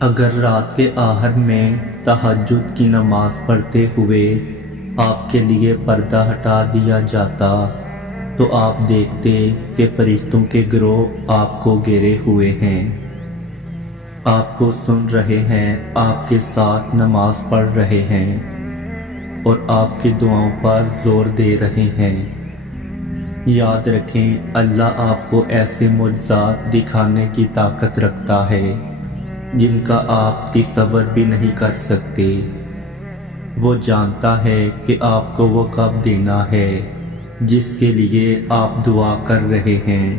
اگر رات کے آخر میں تہجد کی نماز پڑھتے ہوئے آپ کے لیے پردہ ہٹا دیا جاتا تو آپ دیکھتے کہ فرشتوں کے گروہ آپ کو گھیرے ہوئے ہیں، آپ کو سن رہے ہیں، آپ کے ساتھ نماز پڑھ رہے ہیں اور آپ کی دعاؤں پر زور دے رہے ہیں۔ یاد رکھیں، اللہ آپ کو ایسے معجزات دکھانے کی طاقت رکھتا ہے جن کا آپ تصور بھی نہیں کر سکتے۔ وہ جانتا ہے کہ آپ کو وہ کب دینا ہے جس کے لیے آپ دعا کر رہے ہیں،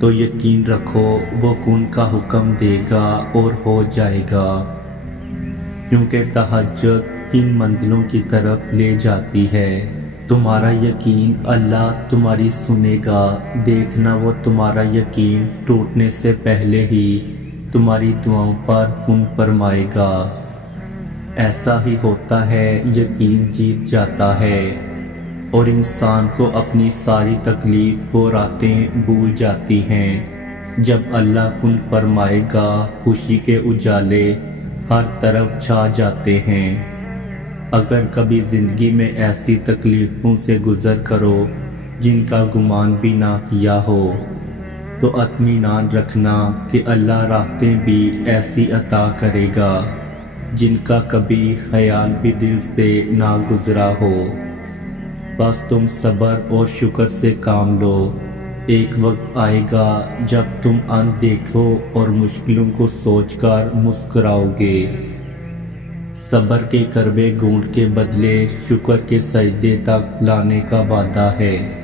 تو یقین رکھو وہ کن کا حکم دے گا اور ہو جائے گا، کیونکہ تہجد کن منزلوں کی طرف لے جاتی ہے۔ تمہارا یقین اللہ تمہاری سنے گا، دیکھنا وہ تمہارا یقین ٹوٹنے سے پہلے ہی تمہاری دعاؤں پر کن فرمائے گا۔ ایسا ہی ہوتا ہے، یقین جیت جاتا ہے اور انسان کو اپنی ساری تکلیف و راتیں بھول جاتی ہیں۔ جب اللہ کن فرمائے گا، خوشی کے اجالے ہر طرف چھا جاتے ہیں۔ اگر کبھی زندگی میں ایسی تکلیفوں سے گزر کرو جن کا گمان بھی نہ کیا ہو، تو اطمینان رکھنا کہ اللہ راحتیں بھی ایسی عطا کرے گا جن کا کبھی خیال بھی دل سے نہ گزرا ہو۔ بس تم صبر اور شکر سے کام لو، ایک وقت آئے گا جب تم اندھ دیکھو اور مشکلوں کو سوچ کر مسکراؤ گے۔ صبر کے کربے گھونٹ کے بدلے شکر کے سجدے تک لانے کا وعدہ ہے۔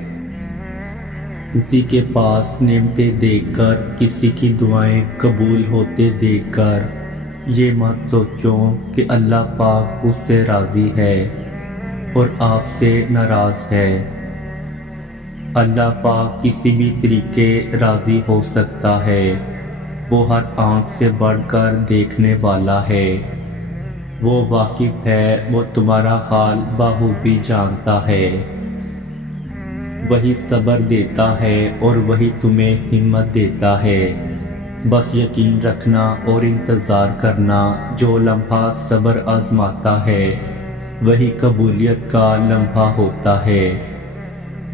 کسی کے پاس نعمتیں دیکھ کر، کسی کی دعائیں قبول ہوتے دیکھ کر یہ مت سوچو کہ اللہ پاک اس سے راضی ہے اور آپ سے ناراض ہے۔ اللہ پاک کسی بھی طریقے راضی ہو سکتا ہے، وہ ہر آنکھ سے بڑھ کر دیکھنے والا ہے، وہ واقف ہے، وہ تمہارا حال بخوبی جانتا ہے۔ وہی صبر دیتا ہے اور وہی تمہیں ہمت دیتا ہے۔ بس یقین رکھنا اور انتظار کرنا، جو لمحہ صبر آزماتا ہے وہی قبولیت کا لمحہ ہوتا ہے۔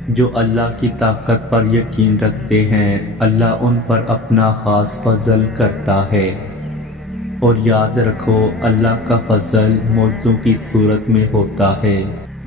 جو اللہ کی طاقت پر یقین رکھتے ہیں، اللہ ان پر اپنا خاص فضل کرتا ہے۔ اور یاد رکھو، اللہ کا فضل معجزوں کی صورت میں ہوتا ہے۔